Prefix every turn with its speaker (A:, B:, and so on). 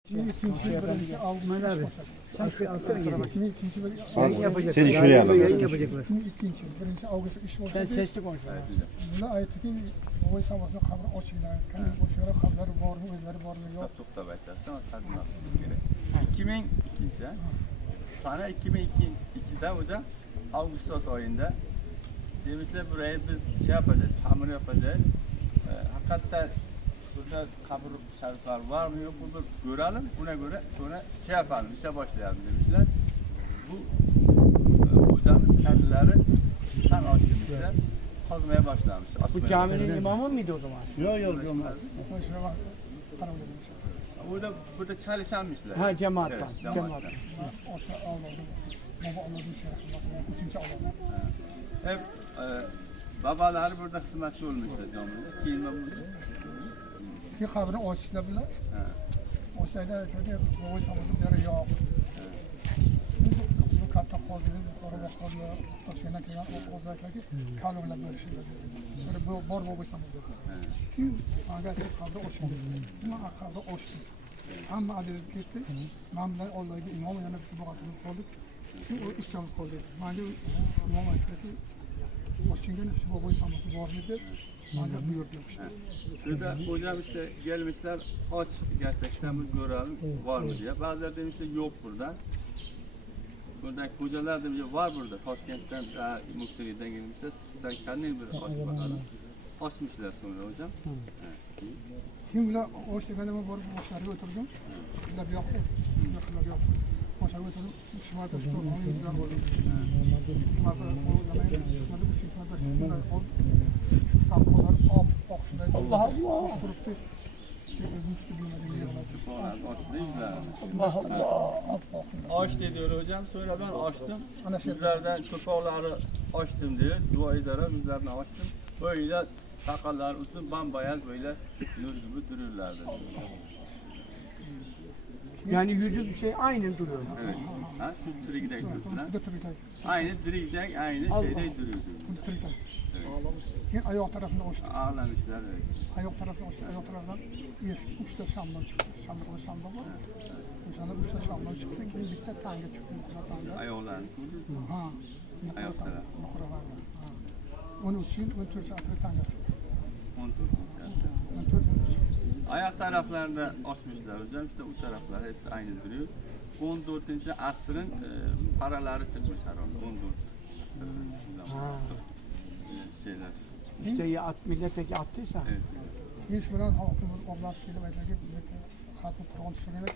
A: Sen şu alsana geri.
B: Seni şuraya alalım.
C: Birinci Ağustos iş olsa
A: Sen sesli konuş.
C: buna aytdı ki o savasını kabri açıylar. Kendi boşlara kabları var mı, özleri var mı yok.
D: To'xtab aytasiz, tadbiq kerak. 2002 sana 2002'da o'zi Ağustos oyunda demişler burayı biz şey yapacağız, hamur yapacağız. Hakikaten burada kabir şartlar var mı yok mu bir görelim, buna göre sonra şey yapalım, işe başlayalım demişler. Bu hocamız kendileri sen aç demişler, kazmaya başlamış.
A: Bu caminin imamı mıydı o zaman?
B: Yok olmaz.
C: Boşlara bak, karar vermiş.
D: Burada çalışanmışlar.
A: Ha cemaattan.
D: Evet,
A: Cemaattan.
C: Orta ağladı. Baba ağladı şey. Üçüncü ağladı.
D: Hep babaları burada hizmetçi olmuşlar camide. Kiyinme burada.
C: Bir kabrini açtılar. O şeyde dedi, o savası bir yere yok. Bu katta kozunu sonra bakıyor. Taşıyana ki o kozadaki kalorla böyle şeyler. Sonra bu bor bu savası. Kim aga kabri açtı. Ama kabri açtı. Ama adet gitti. Mamla olaydı imam yanına bir bakatını koyduk. O iş çabuk koydu. Mali imam ayetleri o çingene şu baba savası var mıydı? Mali buyurdu işte.
D: Burada hocam işte gelmişler aç gerçekten biz görelim var mı diye. Bazıları demişler yok burada. Buradaki hocalar demişler var burada. Toshkent'ten daha Muhtari'den gelmişler. Sen kendin bir aç bakalım. Açmışlar sonra hocam.
C: Kim bile o işte benim var boşları götürdüm. Bile bir yaptı. Yakınlar yaptı. Boşları götürdüm. Şımarda şu onu yüzler oldu. Şımarda o zamanı şımarda bu şımarda şımarda o şu saplar
A: Allah Allah.
C: Oturuptu. Gözüm tuttu bilmediğim yerler.
A: Allah Allah.
D: Aç diyor hocam. Sonra ben açtım. Yüzlerden köpekleri açtım diyor. Dua ederek yüzlerini açtım. Böyle sakallar uzun bambayaz böyle nur gibi dururlardı.
A: Yani yüzü bir şey aynen duruyor.
D: Evet. Ha, şu dirigden götüren.
C: Bu da trikay.
D: Aynı dirigden aynı şeyde duruyordu.
C: Bu da trikay. Yine ayak tarafında açtı.
D: Ağlamışlar evet.
C: Ayak tarafına açtı. Ayak tarafından eski uçta Şam'dan çıktı. Şam'da var. Şam'da uçta Şam'dan çıktı. Birlikte tanga çıktı.
D: Ayaklarını koydu.
C: Ha.
D: Ayak tarafı.
C: Onun için 14 asrı tangası.
D: 14. Ayak taraflarında açmışlar hocam. İşte o taraflar hepsi aynı duruyor. 14. asrın paraları çıkmış herhalde. 14 asrın şeyler.
A: İşte ya milletvekili attıysa.
D: Evet.
C: Hiç bilen halkımız Allah'ın kelimedeki hatun Kur'an düşürerek